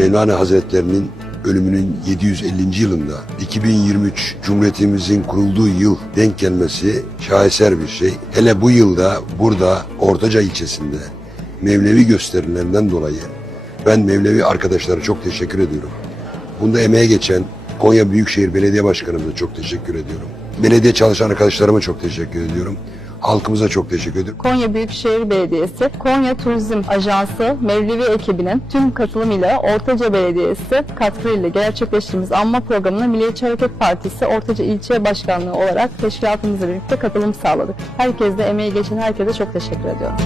Mevlana Hazretlerinin ölümünün 750. yılında 2023 Cumhuriyetimizin kurulduğu yıl denk gelmesi şaheser bir şey. Hele bu yılda burada Ortaca ilçesinde Mevlevi gösterilerinden dolayı ben Mevlevi arkadaşlara çok teşekkür ediyorum. Bunda emeğe geçen Konya Büyükşehir Belediye Başkanımıza çok teşekkür ediyorum. Belediye çalışan arkadaşlarıma çok teşekkür ediyorum. Halkımıza çok teşekkür ediyorum. Konya Büyükşehir Belediyesi, Konya Turizm Ajansı, Mevlevi ekibinin tüm katılımıyla Ortaca Belediyesi katkılarıyla gerçekleştirdiğimiz anma programına Milliyetçi Hareket Partisi Ortaca İlçe Başkanlığı olarak teşkilatımızla birlikte katılım sağladık. Herkese emeği geçen herkese çok teşekkür ediyorum.